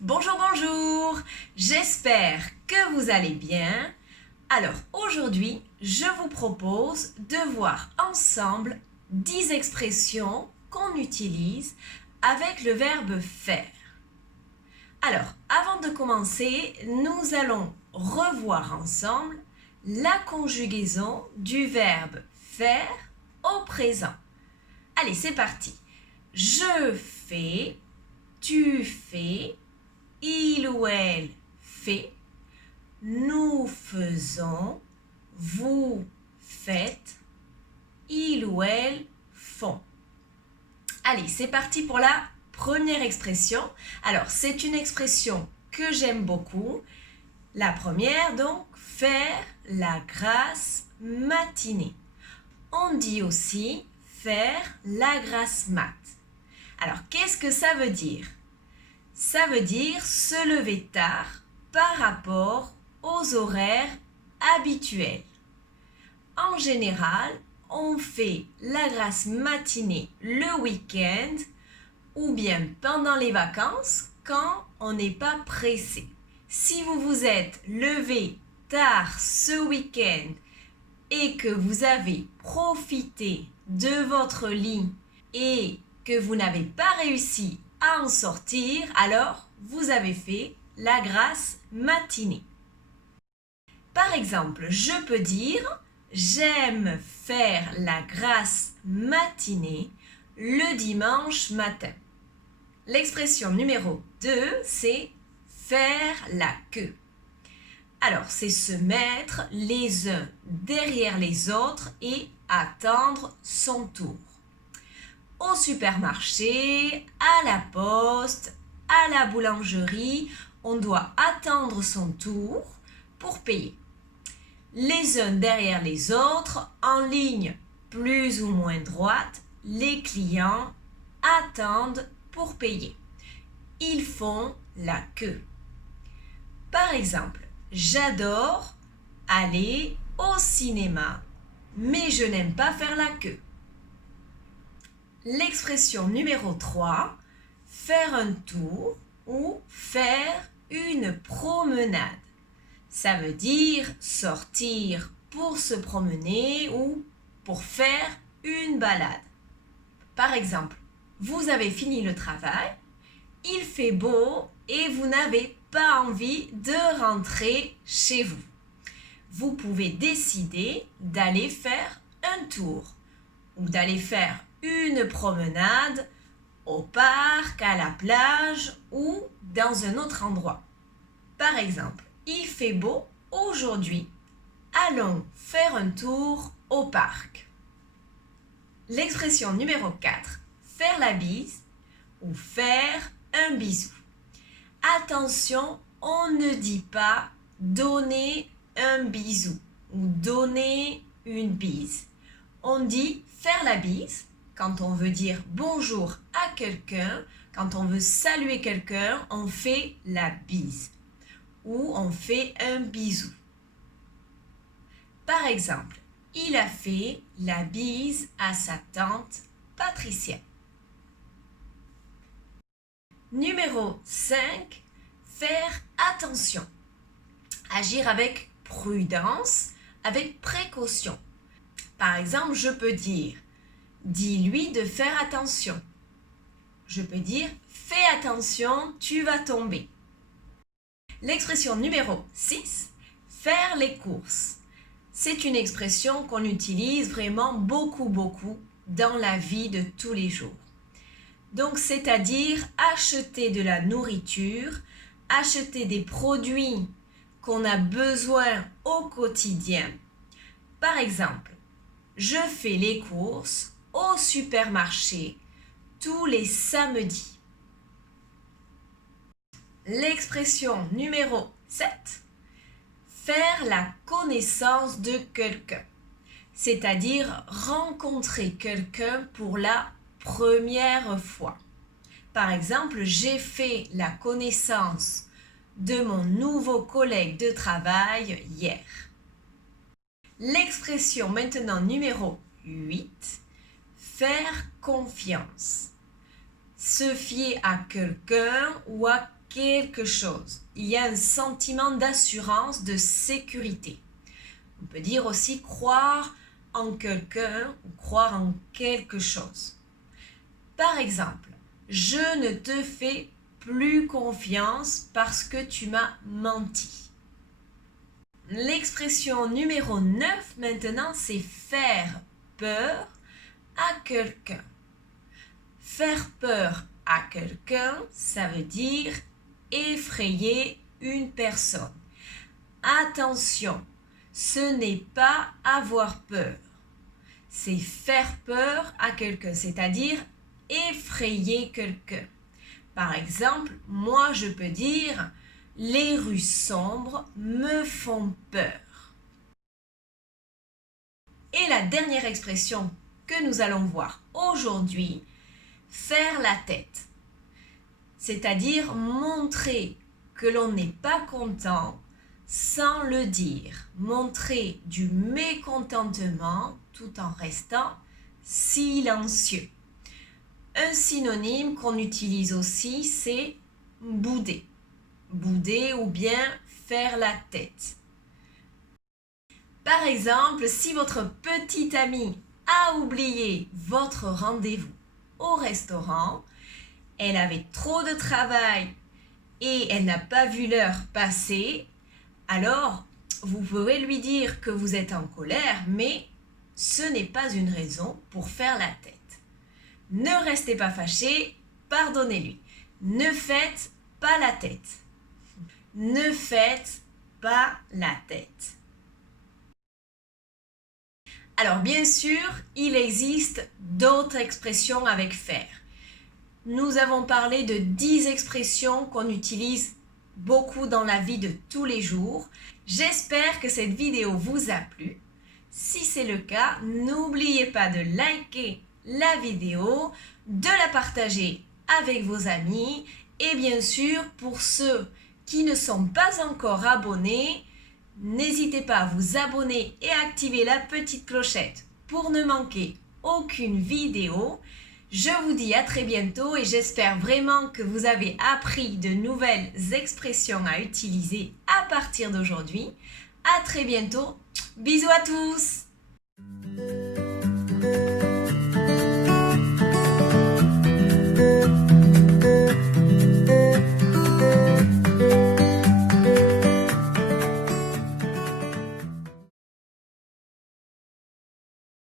Bonjour, bonjour, j'espère que vous allez bien. Alors aujourd'hui, je vous propose de voir ensemble 10 expressions qu'on utilise avec le verbe faire. Alors, avant de commencer, nous allons revoir ensemble la conjugaison du verbe faire au présent. Allez, c'est parti. Je fais, tu fais, il ou elle fait, nous faisons, vous faites, il ou elle font. Allez, c'est parti pour la première expression. Alors, c'est une expression que j'aime beaucoup. La première, donc, faire la grasse matinée. On dit aussi faire la grasse mat. Alors, qu'est-ce que ça veut dire? Ça veut dire se lever tard par rapport aux horaires habituels. En général, on fait la grasse matinée le week-end ou bien pendant les vacances quand on n'est pas pressé. Si vous vous êtes levé tard ce week-end et que vous avez profité de votre lit et que vous n'avez pas réussi à en sortir, alors vous avez fait la grasse matinée. Par exemple, je peux dire j'aime faire la grasse matinée le dimanche matin. L'expression numéro 2, c'est faire la queue. Alors, c'est se mettre les uns derrière les autres et attendre son tour. Au supermarché, à la poste, à la boulangerie, on doit attendre son tour pour payer. Les uns derrière les autres, en ligne plus ou moins droite, les clients attendent pour payer. Ils font la queue. Par exemple, j'adore aller au cinéma, mais je n'aime pas faire la queue. L'expression numéro 3, faire un tour ou faire une promenade. Ça veut dire sortir pour se promener ou pour faire une balade. Par exemple, vous avez fini le travail, il fait beau et vous n'avez pas envie de rentrer chez vous. Vous pouvez décider d'aller faire un tour ou d'aller faire une promenade au parc, à la plage ou dans un autre endroit. Par exemple, il fait beau aujourd'hui. Allons faire un tour au parc. L'expression numéro 4, faire la bise ou faire un bisou. Attention, on ne dit pas donner un bisou ou donner une bise. On dit faire la bise quand on veut dire bonjour à quelqu'un, quand on veut saluer quelqu'un, on fait la bise ou on fait un bisou. Par exemple, il a fait la bise à sa tante Patricia. Numéro 5, faire attention. Agir avec prudence, avec précaution. Par exemple, je peux dire dis-lui de faire attention. Je peux dire fais attention, tu vas tomber. L'expression numéro 6, faire les courses. C'est une expression qu'on utilise vraiment beaucoup dans la vie de tous les jours. Donc, c'est-à-dire acheter de la nourriture, acheter des produits qu'on a besoin au quotidien. Par exemple, je fais les courses au supermarché tous les samedis. L'expression numéro 7, faire la connaissance de quelqu'un, c'est-à-dire rencontrer quelqu'un pour la première fois. Par exemple, j'ai fait la connaissance de mon nouveau collègue de travail hier. L'expression maintenant numéro 8, faire confiance. Se fier à quelqu'un ou à quelque chose. Il y a un sentiment d'assurance, de sécurité. On peut dire aussi croire en quelqu'un ou croire en quelque chose. Par exemple, je ne te fais plus confiance parce que tu m'as menti. L'expression numéro 9 maintenant, c'est faire peur à quelqu'un. Faire peur à quelqu'un, ça veut dire effrayer une personne. Attention, ce n'est pas avoir peur. C'est faire peur à quelqu'un, c'est-à-dire effrayer quelqu'un. Par exemple, moi je peux dire « Les rues sombres me font peur ». Et la dernière expression que nous allons voir aujourd'hui, faire la tête, c'est-à-dire montrer que l'on n'est pas content sans le dire, montrer du mécontentement tout en restant silencieux. Un synonyme qu'on utilise aussi, c'est bouder. Bouder ou bien faire la tête. Par exemple, si votre petite amie a oublié votre rendez-vous au restaurant, elle avait trop de travail et elle n'a pas vu l'heure passer, alors vous pouvez lui dire que vous êtes en colère, mais ce n'est pas une raison pour faire la tête. Ne restez pas fâché, pardonnez-lui. Ne faites pas la tête. Ne faites pas la tête. Alors bien sûr, il existe d'autres expressions avec faire. Nous avons parlé de 10 expressions qu'on utilise beaucoup dans la vie de tous les jours. J'espère que cette vidéo vous a plu. Si c'est le cas, n'oubliez pas de liker la vidéo, de la partager avec vos amis et bien sûr pour ceux qui ne sont pas encore abonnés, n'hésitez pas à vous abonner et à activer la petite clochette pour ne manquer aucune vidéo. Je vous dis à très bientôt et j'espère vraiment que vous avez appris de nouvelles expressions à utiliser à partir d'aujourd'hui. À très bientôt. Bisous à tous!